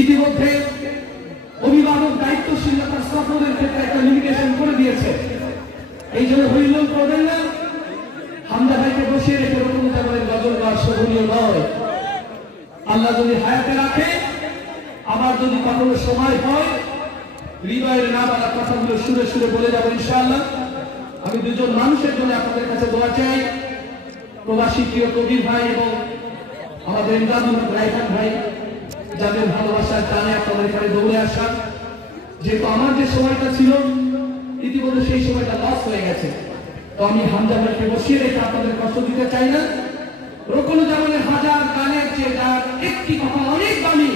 ইতিমধ্যে অভিভাবক দায়িত্বশীলতার সফরের ক্ষেত্রে একটা লিমিটেশন করে দিয়েছে। এই জন্য হইলুল করবেন না, হামজা ভাইকে বসিয়ে রেখে রকমজামানের গজল গাওয়া শোভনীয় নয়। আল্লাহ যদি হায়াতে রাখে, আবার যদি কখনো সময় হয়, হৃদয়ের না বলা কথাগুলো সুরে সুরে বলে যাবো ইনশাআল্লাহ। আমি দুজন মানুষের জন্য আপনাদের কাছে দোয়া চাই, প্রবাসী প্রিয় কবির ভাই এবং আমাদের ইমদাদুল রায়হান ভাই, যাদের ভালোবাসার টানে আপনাদের এখানে দৌড়ে আসা। যেহেতু আমার যে সময়টা ছিল ইতিমধ্যে সেই সময়টা লস হয়ে গেছে, তো আমি হামজা ভাইকে বসিয়ে রেখে আপনাদের কষ্ট দিতে চাই না। রকমজামানের হাজার গানের চেয়ে যার একটি কথা অনেক দামি,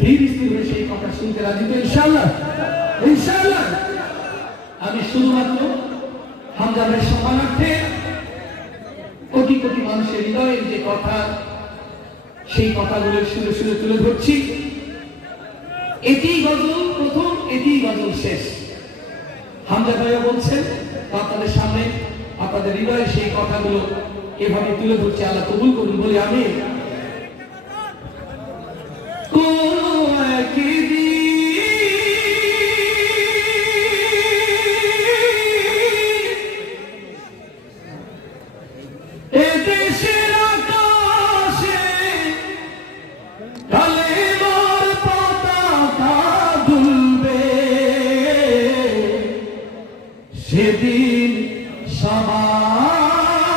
ধীর স্থির হয়ে সেই কথা শুনতে রাজি তো ইনশাআল্লাহ। ইনশাআল্লাহ আমি শুধুমাত্র হামজা ভাইয়ের সম্মানার্থে কোটি কোটি মানুষের হৃদয়ের যে কথা, সেই কথাগুলো সুরে সুরে তুলে ধরছি। এটি গজল প্রথম, এটি গজল শেষ। হামজা ভাইয়া বলছেন, আপনাদের সামনে আপনাদের হৃদয়ের সেই কথাগুলো এভাবে তুলে ধরছি। আল্লাহ কবুল করুন বলি আমি। সেদিন সবাই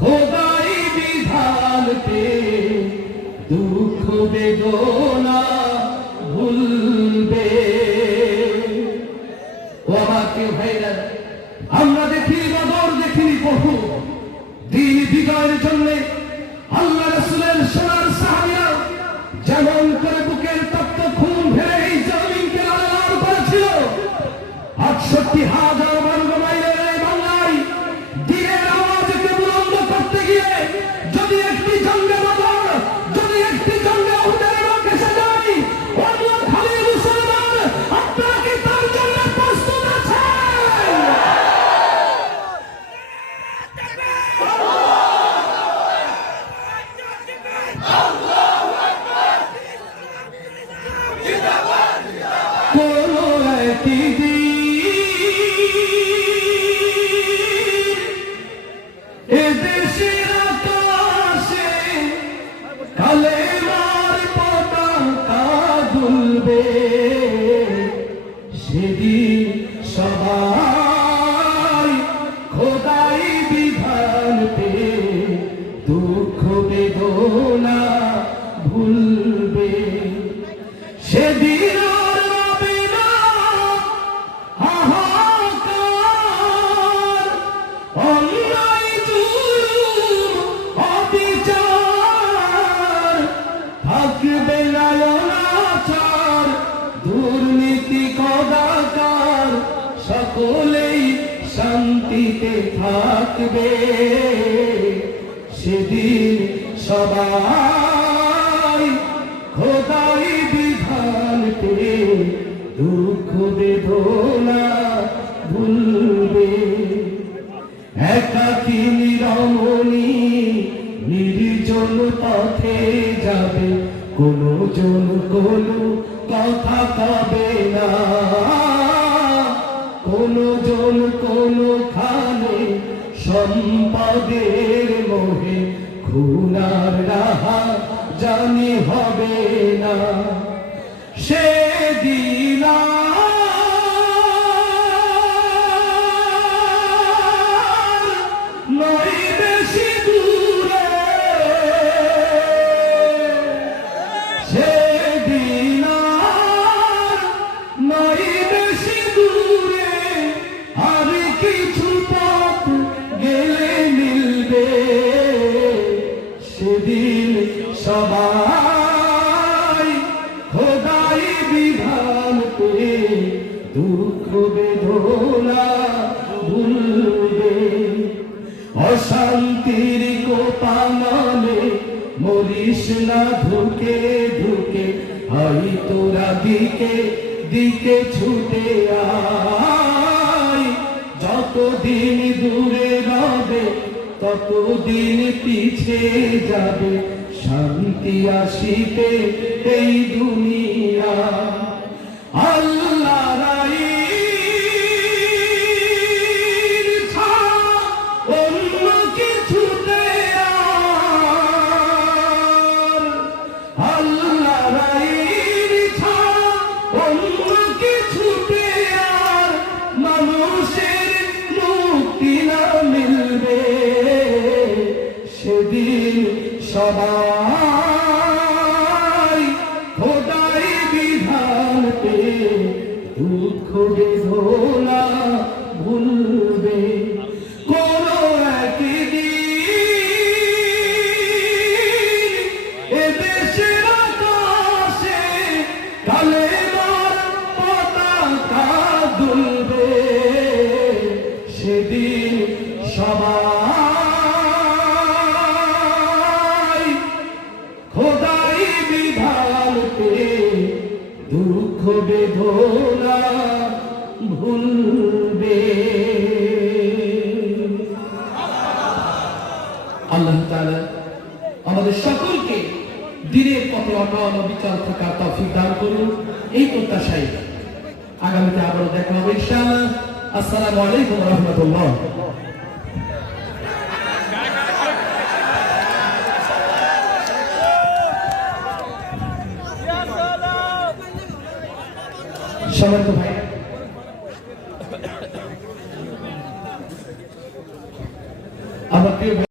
খোদাই বিধানকে দুঃখ বেদনা ভুলবে। ও আমার প্রিয় ভাইরা, আমরা দেখিনি বদর, দেখিনি বহু দিন বিজয়ের জন্য আল্লাহ রাসূলের সোনার সাহাবীরা যেমন করে বুকের তপ্ত খুন ফেলে এই জমিনকে লাল করেছিল। ৬৮,০০০ বর্গ মাইলের এই বাংলায় দিনের আওয়াজকে বুলন্দ করতে গিয়ে যদি একটি জঙ্গে বদর, যদি একটি জঙ্গে উহুদের রোগ এসে যায়, অন্য খালি মুসলমান আপনারা কি তার জন্য প্রস্তুত আছেন? কোনো একটি এদেশের আকাশে কালেমার পতাকা দুলবে। সেদিন সবাই খোদাই বিধান পেয়ে দুঃখ বেদনা ভুলবে। সেদিন আর রবে না হাহাকার, অন্যায় জুলুম অবিচার, থাকবে না অনাচার, দুর্নীতি কদাচার, সকলেই শান্তিতে থাকবে। সেদিন সবাই খোদাই বিধান পেয়ে দুঃখ বেদনা ভুলবে। একাকী রমণী নির্জন পথে যাবে, কোনো জন কোনো কথা কবে না, কোনো জন কোনো খানে সম্পদের মোহে খুনার রাহা জানি হবে না। সেদিন নয় বেশি দূরে, সেদিন নয় বেশি দূরে, আর কিছু পথ গেলে মিলবে। সেদিন সবাই খোদাই বিধান পেয়ে দুঃখ বেদনা ভুলবে। অশান্তির কোপানলে মরিস না ঢুকে ঢুকে, আই তোরা দিকে দিকে ছুটে আয়। যতদিন দূরে রবে ততদিন পিছে যাবে শান্তি আসিতে এই দুনিয়া আল্লাহ রাইর ছাড়া অন্য কিছুতে আর আল্লাহ রাইর ছাড়া অন্য কিছুতে আর মানুষের মুক্তি না মিলবে সেদিন সবাই খোদাই বিধান পে দুঃখ বেদনা ভুলবে কোন একদিন এদেশের আকাশে কালেমার পতাকা দুলবে সেদিন সবাই খোদাই বিধান পে দুঃখ বেদনা ভুলবে। আল্লাহ তাআলা আমাদের সকলকে দিনের পথে অটল অবিচল থাকার তৌফিক দান করুন এই প্রত্যাশায় আগামীতে আবারও দেখা হবে ইনশাআল্লাহ। আসসালামু আলাইকুম ওয়া রাহমাতুল্লাহ। সম্মানিত ভাই আমার প্রিয়